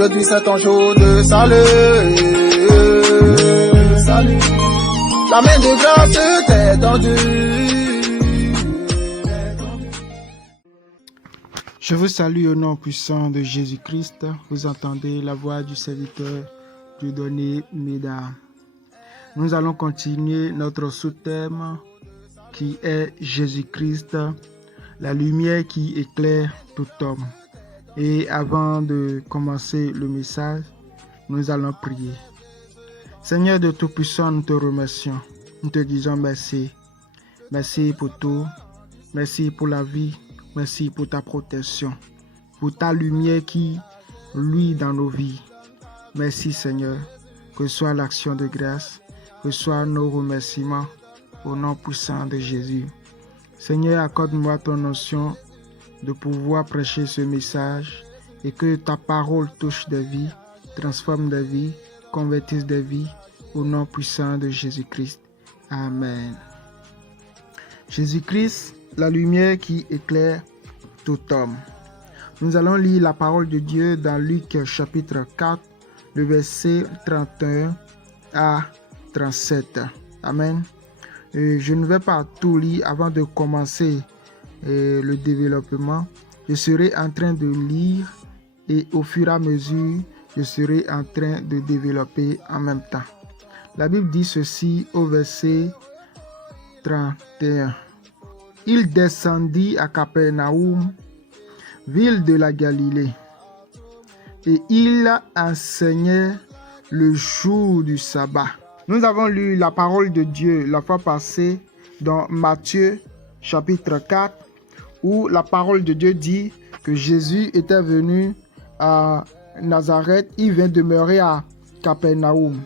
Aujourd'hui c'est ton jour de salut. Salut. La main de grâce t'est tendue. Je vous salue au nom puissant de Jésus-Christ. Vous entendez la voix du serviteur Dieudonné Médard. Nous allons continuer notre sous-thème qui est Jésus-Christ, la lumière qui éclaire tout homme. Et avant de commencer le message, nous allons prier. Seigneur de Tout-Puissant, nous te remercions. Nous te disons merci. Merci pour tout. Merci pour la vie. Merci pour ta protection. Pour ta lumière qui luit dans nos vies. Merci Seigneur. Que soit l'action de grâce. Que soient nos remerciements. Au nom puissant de Jésus. Seigneur, accorde-moi ton notion de pouvoir prêcher ce message et que ta parole touche des vies, transforme des vies, convertisse des vies au nom puissant de Jésus-Christ. Amen. Jésus-Christ, la lumière qui éclaire tout homme. Nous allons lire la parole de Dieu dans Luc chapitre 4, le verset 31 à 37. Amen. Je ne vais pas tout lire avant de commencer le développement. Je serai en train de lire et au fur et à mesure, je serai en train de développer en même temps. La Bible dit ceci au verset 31. Il descendit à Capernaum, ville de la Galilée, et il enseignait le jour du sabbat. Nous avons lu la parole de Dieu la fois passée dans Matthieu chapitre 4, où la parole de Dieu dit que Jésus était venu à Nazareth, il vient demeurer à Capernaum.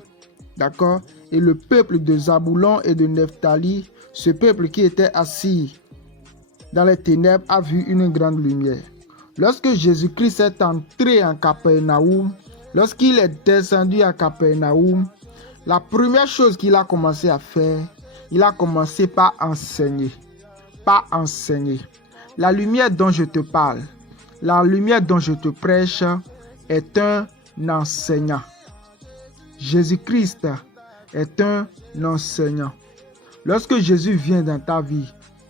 D'accord? Et le peuple de Zaboulon et de Nephtali, ce peuple qui était assis dans les ténèbres, a vu une grande lumière. Lorsque Jésus-Christ est entré en Capernaum, lorsqu'il est descendu à Capernaum, la première chose qu'il a commencé à faire, il a commencé par enseigner. Pas enseigner. La lumière dont je te parle, la lumière dont je te prêche est un enseignant. Jésus-Christ est un enseignant. Lorsque Jésus vient dans ta vie,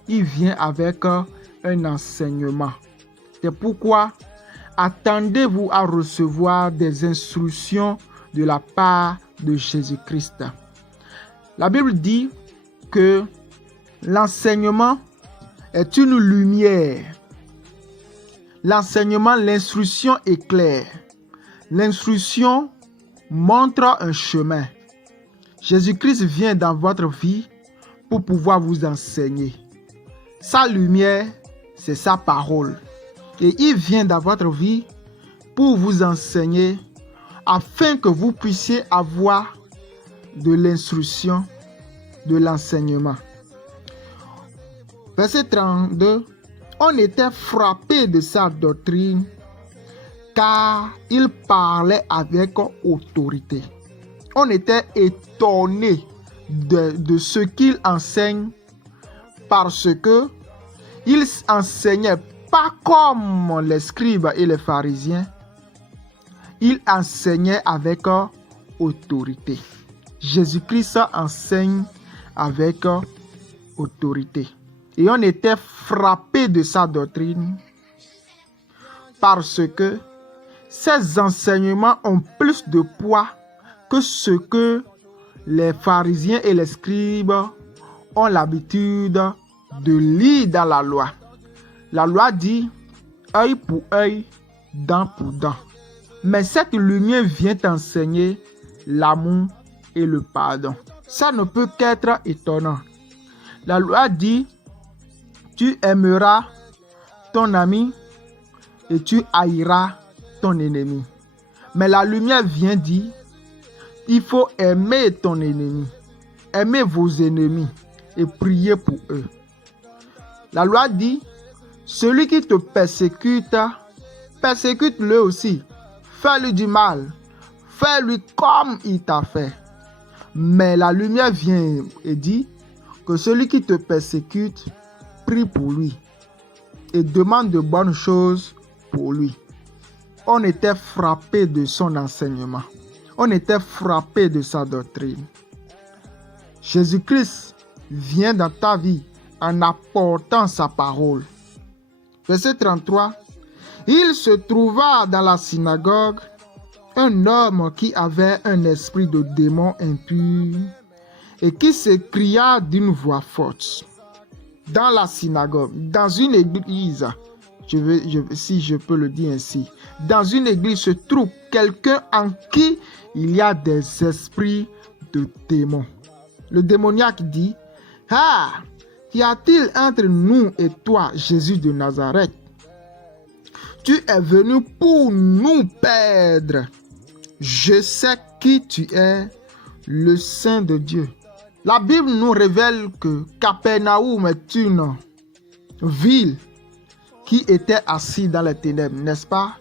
il vient avec un enseignement. C'est pourquoi attendez-vous à recevoir des instructions de la part de Jésus-Christ. La Bible dit que l'enseignement est une lumière. L'enseignement, l'instruction est claire. L'instruction montre un chemin. Jésus-Christ vient dans votre vie pour pouvoir vous enseigner. Sa lumière, c'est sa parole. Et il vient dans votre vie pour vous enseigner afin que vous puissiez avoir de l'instruction, de l'enseignement. Verset 32, on était frappé de sa doctrine car il parlait avec autorité. On était étonné de ce qu'il enseigne parce que il enseignait pas comme les scribes et les pharisiens. Il enseignait avec autorité. Jésus-Christ enseigne avec autorité. Et on était frappé de sa doctrine parce que ses enseignements ont plus de poids que ce que les pharisiens et les scribes ont l'habitude de lire dans la loi. La loi dit œil pour œil, dent pour dent. Mais cette lumière vient enseigner l'amour et le pardon. Ça ne peut qu'être étonnant. La loi dit tu aimeras ton ami et tu haïras ton ennemi. Mais la lumière vient dire, il faut aimer ton ennemi, aimer vos ennemis et prier pour eux. La loi dit, celui qui te persécute, persécute-le aussi. Fais-lui du mal, fais-lui comme il t'a fait. Mais la lumière vient et dit que celui qui te persécute, prie pour lui et demande de bonnes choses pour lui. on était frappé de son enseignement. On était frappé de sa doctrine. Jésus-Christ vient dans ta vie en apportant sa parole. Verset 33. Il se trouva dans la synagogue un homme qui avait un esprit de démon impur et qui s'écria d'une voix forte. Dans la synagogue, dans une église, si je peux le dire ainsi, dans une église se trouve quelqu'un en qui il y a des esprits de démons. Le démoniaque dit: « Ah, qu'y a-t-il entre nous et toi, Jésus de Nazareth? Tu es venu pour nous perdre. Je sais qui tu es, le Saint de Dieu. » La Bible nous révèle que Capernaum est une ville qui était assise dans les ténèbres, n'est-ce pas?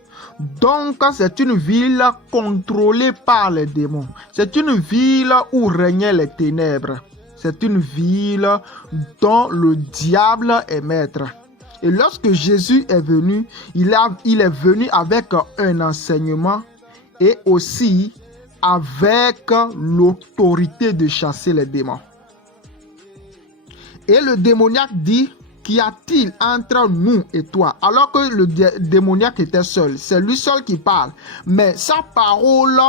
Donc, c'est une ville contrôlée par les démons. C'est une ville où régnaient les ténèbres. C'est une ville dont le diable est maître. Et lorsque Jésus est venu, il est venu avec un enseignement et aussi avec l'autorité de chasser les démons. Et le démoniaque dit: « Qu'y a-t-il entre nous et toi ?» Alors que le démoniaque était seul. C'est lui seul qui parle. Mais sa parole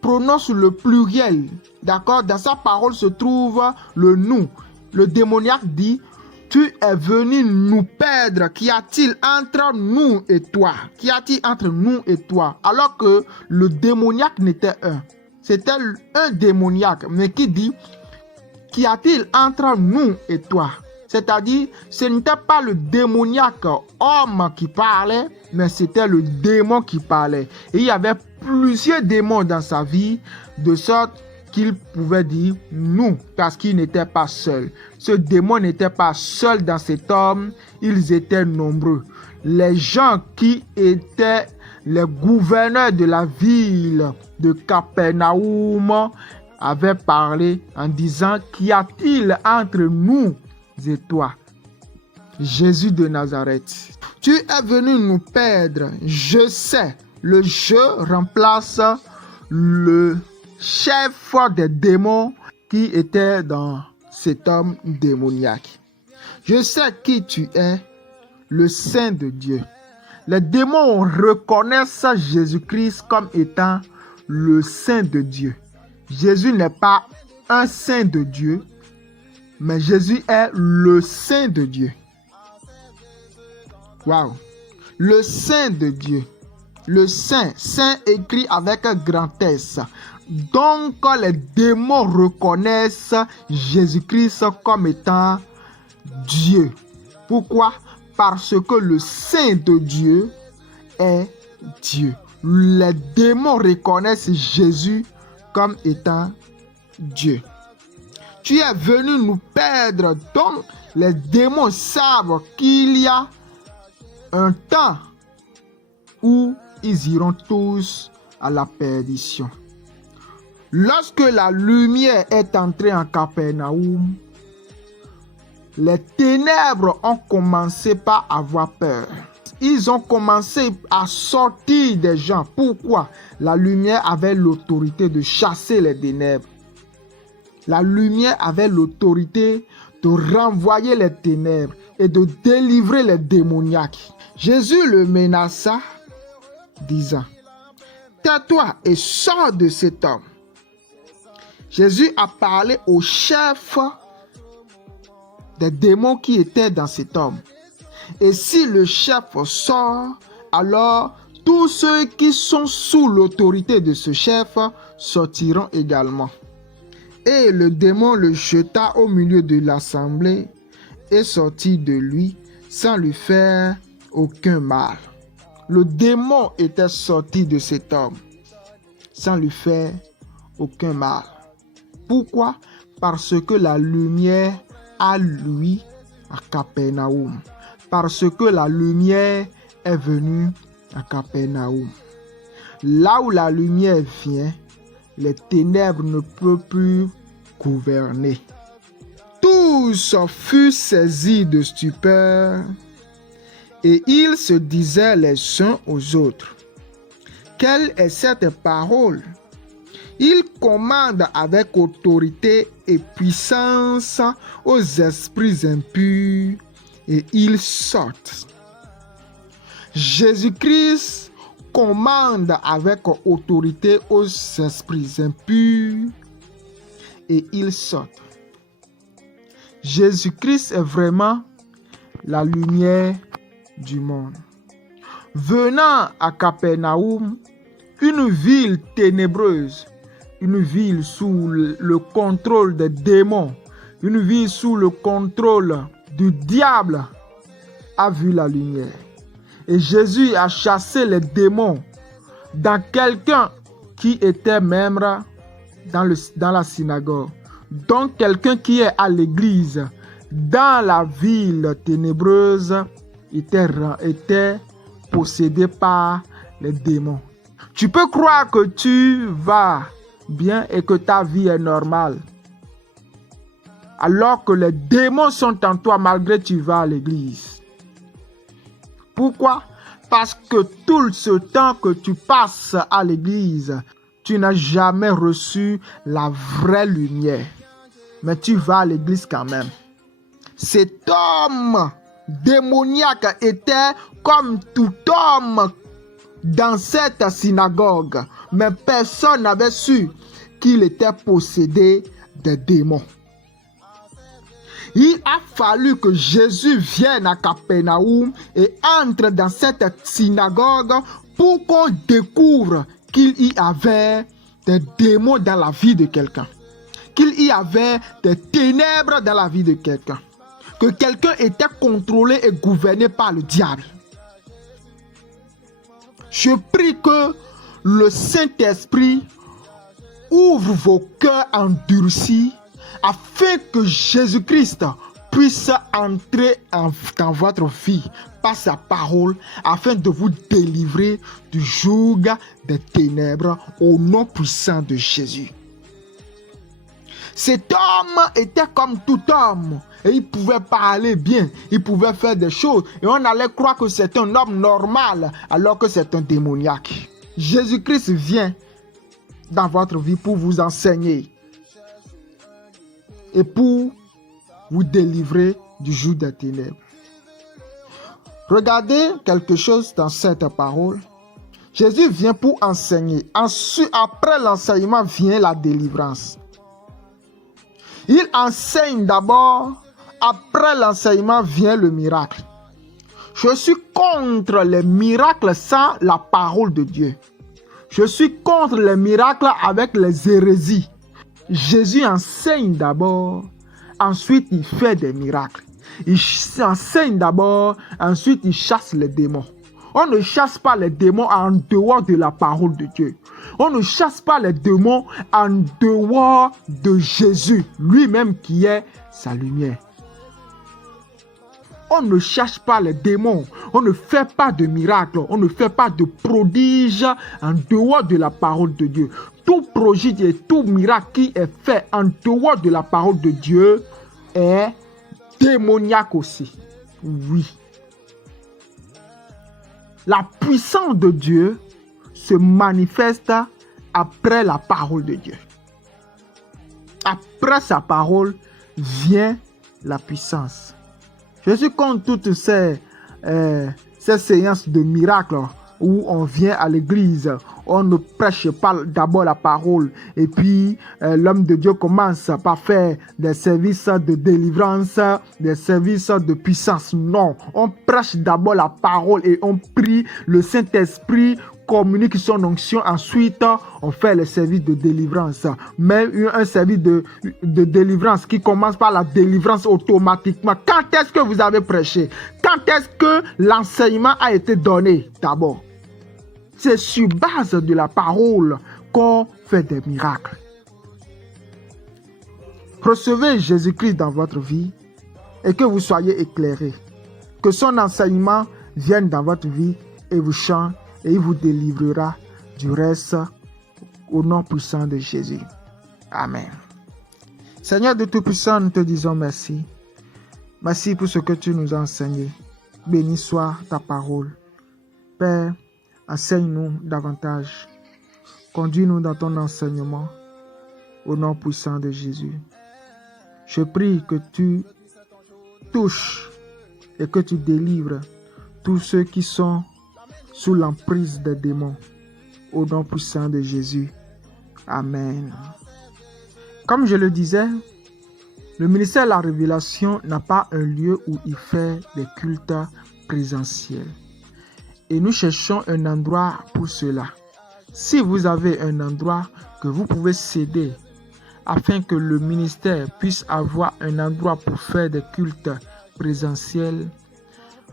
prononce le pluriel. D'accord? Dans sa parole se trouve le nous. Le démoniaque dit: « Tu es venu nous perdre. Qu'y a-t-il entre nous et toi? Qu'y a-t-il entre nous et toi? » Alors que le démoniaque n'était un. C'était un démoniaque, mais qui dit: « Qu'y a-t-il entre nous et toi? » C'est-à-dire, ce n'était pas le démoniaque homme qui parlait, mais c'était le démon qui parlait. Et il y avait plusieurs démons dans sa vie, de sorte qu'il pouvait dire nous, parce qu'il n'était pas seul. Ce démon n'était pas seul dans cet homme, ils étaient nombreux. Les gens qui étaient les gouverneurs de la ville de Capernaum avaient parlé en disant: « Qu'y a-t-il entre nous et toi, Jésus de Nazareth? Tu es venu nous perdre. » Je sais, le je remplace le chef des démons qui était dans cet homme démoniaque. Je sais qui tu es, le Saint de Dieu. Les démons reconnaissent Jésus-Christ comme étant le Saint de Dieu. Jésus n'est pas un Saint de Dieu, mais Jésus est le Saint de Dieu. Waouh! Le Saint de Dieu. Le Saint, Saint écrit avec un grand S. Donc les démons reconnaissent Jésus-Christ comme étant Dieu. Pourquoi? Parce que le Saint de Dieu est Dieu. Les démons reconnaissent Jésus comme étant Dieu. Tu es venu nous perdre. Donc les démons savent qu'il y a un temps où ils iront tous à la perdition. Lorsque la lumière est entrée en Capernaum, les ténèbres ont commencé par avoir peur. Ils ont commencé à sortir des gens. Pourquoi? La lumière avait l'autorité de chasser les ténèbres. La lumière avait l'autorité de renvoyer les ténèbres et de délivrer les démoniaques. Jésus le menaça, disant: « Tais-toi et sors de cet homme. » Jésus a parlé au chef des démons qui étaient dans cet homme. Et si le chef sort, alors tous ceux qui sont sous l'autorité de ce chef sortiront également. Et le démon le jeta au milieu de l'assemblée et sortit de lui sans lui faire aucun mal. Le démon était sorti de cet homme sans lui faire aucun mal. Pourquoi? Parce que la lumière a lui à Capernaum. Parce que la lumière est venue à Capernaum. Là où la lumière vient, les ténèbres ne peuvent plus gouverner. Tous furent saisis de stupeur Et ils se disaient les uns aux autres, quelle est cette parole? Il commande avec autorité et puissance aux esprits impurs et ils sortent. Jésus-Christ commande avec autorité aux esprits impurs et ils sortent. Jésus-Christ est vraiment la lumière du monde. Venant à Capernaum, une ville ténébreuse, une ville sous le contrôle des démons, une ville sous le contrôle du diable, a vu la lumière. Et Jésus a chassé les démons dans quelqu'un qui était membre dans la synagogue. Donc quelqu'un qui est à l'église dans la ville ténébreuse était possédé par les démons. Tu peux croire que tu vas bien et que ta vie est normale, alors que les démons sont en toi malgré que tu vas à l'église. Pourquoi? Parce que tout ce temps que tu passes à l'église, tu n'as jamais reçu la vraie lumière. Mais tu vas à l'église quand même. Cet homme démoniaque était comme tout homme dans cette synagogue, mais personne n'avait su qu'il était possédé des démons. Il a fallu que Jésus vienne à Capernaum et entre dans cette synagogue pour qu'on découvre qu'il y avait des démons dans la vie de quelqu'un, qu'il y avait des ténèbres dans la vie de quelqu'un, que quelqu'un était contrôlé et gouverné par le diable. Je prie que le Saint-Esprit ouvre vos cœurs endurcis afin que Jésus-Christ puisse entrer dans votre vie par sa parole afin de vous délivrer du joug des ténèbres au nom puissant de Jésus. Cet homme était comme tout homme et il pouvait parler bien, il pouvait faire des choses et on allait croire que c'est un homme normal alors que c'est un démoniaque. Jésus-Christ vient dans votre vie pour vous enseigner et pour vous délivrer du joug des ténèbres. Regardez quelque chose dans cette parole. Jésus vient pour enseigner. Ensuite, après l'enseignement vient la délivrance. Il enseigne d'abord, après l'enseignement vient le miracle. Je suis contre les miracles sans la parole de Dieu. Je suis contre les miracles avec les hérésies. Jésus enseigne d'abord, ensuite il fait des miracles. Il enseigne d'abord, ensuite il chasse les démons. On ne chasse pas les démons en dehors de la parole de Dieu. On ne chasse pas les démons en dehors de Jésus, lui-même qui est sa lumière. On ne cherche pas les démons, on ne fait pas de miracles, on ne fait pas de prodiges en dehors de la parole de Dieu. Tout prodige et tout miracle qui est fait en dehors de la parole de Dieu est démoniaque aussi. Oui. La puissance de Dieu se manifeste après la parole de Dieu. Après sa parole vient la puissance. Je suis contre toutes ces séances de miracles où on vient à l'église, on ne prêche pas d'abord la parole et puis l'homme de Dieu commence par faire des services de délivrance, des services de puissance. Non, on prêche d'abord la parole et on prie, le Saint-Esprit communique son onction, ensuite on fait le service de délivrance. Mais un service de délivrance qui commence par la délivrance automatiquement. Quand est-ce que vous avez prêché? Quand est-ce que l'enseignement a été donné d'abord? C'est sur base de la parole qu'on fait des miracles. Recevez Jésus-Christ dans votre vie et que vous soyez éclairés. Que son enseignement vienne dans votre vie et vous change et il vous délivrera du reste au nom puissant de Jésus. Amen. Seigneur de Tout-Puissant, nous te disons merci. Merci pour ce que tu nous as enseigné. Béni soit ta parole. Père, enseigne-nous davantage. Conduis-nous dans ton enseignement. Au nom puissant de Jésus. Je prie que tu touches et que tu délivres tous ceux qui sont sous l'emprise des démons. Au nom puissant de Jésus. Amen. Comme je le disais, le ministère de la Révélation n'a pas un lieu où il fait des cultes présentiels. Et nous cherchons un endroit pour cela. Si vous avez un endroit que vous pouvez céder afin que le ministère puisse avoir un endroit pour faire des cultes présentiels,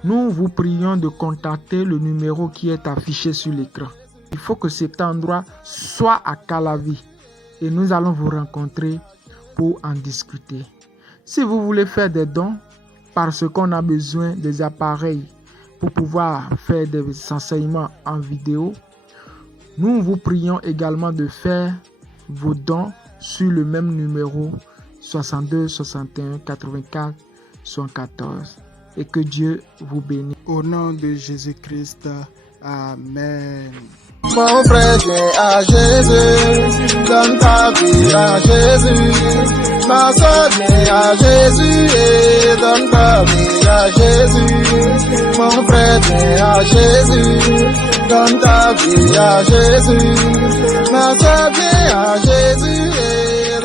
nous vous prions de contacter le numéro qui est affiché sur l'écran. Il faut que cet endroit soit à Calavi et nous allons vous rencontrer pour en discuter. Si vous voulez faire des dons, parce qu'on a besoin des appareils pour pouvoir faire des enseignements en vidéo, nous vous prions également de faire vos dons sur le même numéro 62 61 84 74 et que Dieu vous bénisse. Au nom de Jésus-Christ, Amen. Mon frère, viens à Jésus, donne ta vie à Jésus. Ma soeur, viens à Jésus et donne ta vie à Jésus. Mon frère, viens à Jésus, donne ta vie à Jésus. Ma soeur, viens à Jésus et